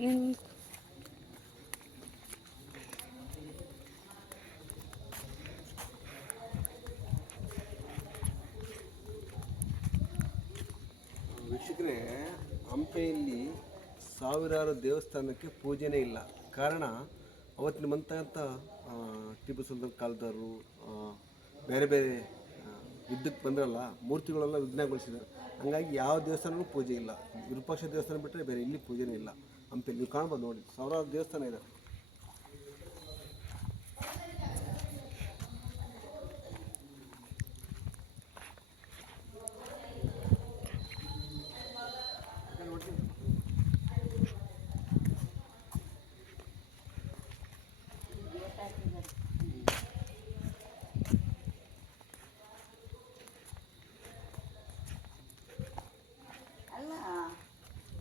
ವೀಕ್ಷಕರೇ, ಹಂಪೆಯಲ್ಲಿ ಸಾವಿರಾರು ದೇವಸ್ಥಾನಕ್ಕೆ ಪೂಜೆನೇ ಇಲ್ಲ. ಕಾರಣ, ಅವತ್ತಿನ ಬಂತಕ್ಕಂಥ ಟಿಪ್ಪು ಸುಲ್ತಾನ್ ಕಾಲದವರು ಬೇರೆ ಬೇರೆ ಯುದ್ಧಕ್ಕೆ ಬಂದ್ರಲ್ಲ, ಮೂರ್ತಿಗಳೆಲ್ಲ ವಿಘ್ನಗೊಳಿಸಿದ್ದಾರೆ. ಹಂಗಾಗಿ ಯಾವ ದೇವಸ್ಥಾನವೂ ಪೂಜೆ ಇಲ್ಲ. ವಿರೂಪಾಕ್ಷ ದೇವಸ್ಥಾನ ಬಿಟ್ಟರೆ ಬೇರೆ ಇಲ್ಲಿ ಪೂಜೆನೇ ಇಲ್ಲ. ಹಂಪೆಯಲ್ಲಿ ನೀವು ಕಾಣ್ಬೋದು ನೋಡಿ ಸಾವಿರಾರು ದೇವಸ್ಥಾನ ಇದೆ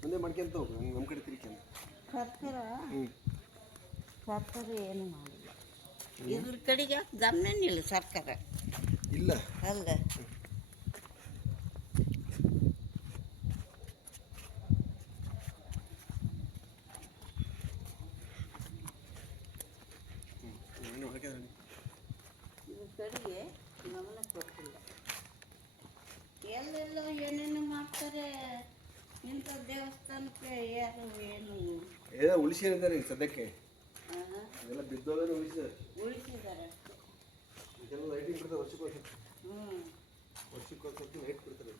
ಅಲ್ಲ ಮುಂದೆ ಮಾಡ್ಕೊಂತ ಹೋಗು ನಮ್ಮ ನಮ್ಮ ಕಡೆ ತಿರ್ಕೊಂಡು ಸರ್ಕಾರ ಹ್ಞೂ ಸರ್ಕಾರ ಏನು ಮಾಡಿಲ್ಲ. ಇದ್ರ ಕಡೆಗೆ ಗಮನ ಇಲ್ಲ ಸರ್ಕಾರ. ಇಲ್ಲ. ಅಲ್ಲ ಇದ್ರ ಕಡೆಗೆ ಗಮನ ಕೊಟ್ಟಿಲ್ಲ. ಎಲ್ಲೆಲ್ಲೋ ಏನೇನು ಮಾಡ್ತಾರೆ. ಇಂಥ ದೇವಸ್ಥಾನಕ್ಕೆ ಯಾರು ಏನು? ಏನೋ ಉಳಿಸಿದ್ದಾರೆ ಈಗ ಸದ್ಯಕ್ಕೆ ಅದೆಲ್ಲ ಬಿದ್ದೋದ್ರೆ ಉಳಿಸಿದ್ದಾರೆ. ಉಳಿಸಿದ್ದಾರೆ. ಇದೆಲ್ಲ ಲೈಟಿಂಗ್ ಬಿಡ್ತಾರೆ ವರ್ಷಕ್ಕೋಸ್ಕರ ಹ್ಞೂ ವರ್ಷಕ್ಕೊಂದ್ಸತಿ ಲೈಟ್ ಬಿಡ್ತಾರೆ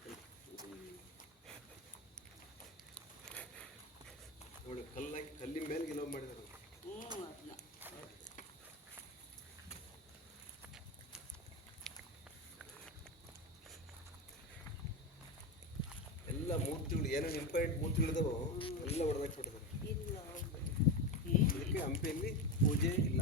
ನೋಡಿ ಕಲ್ಲಾಕಿ ಕಲ್ಲಿನ ಮೇಲೆ ಗೆಲುವು ಮಾಡಿದ್ದಾರೆ ಹ್ಞೂ ಅದನ್ನ ಎಲ್ಲ ಮೂರ್ತಿಗಳು ಏನೇನು ಇಂಪಾರ್ಟೆಂಟ್ ಮೂರ್ತಿಗಳಿದಾವೋ ಎಲ್ಲ ಹೌದು. ಏನು ಅದಕ್ಕೆ ಹಂಪಿಯಲ್ಲಿ ಪೂಜೆ ಇಲ್ಲ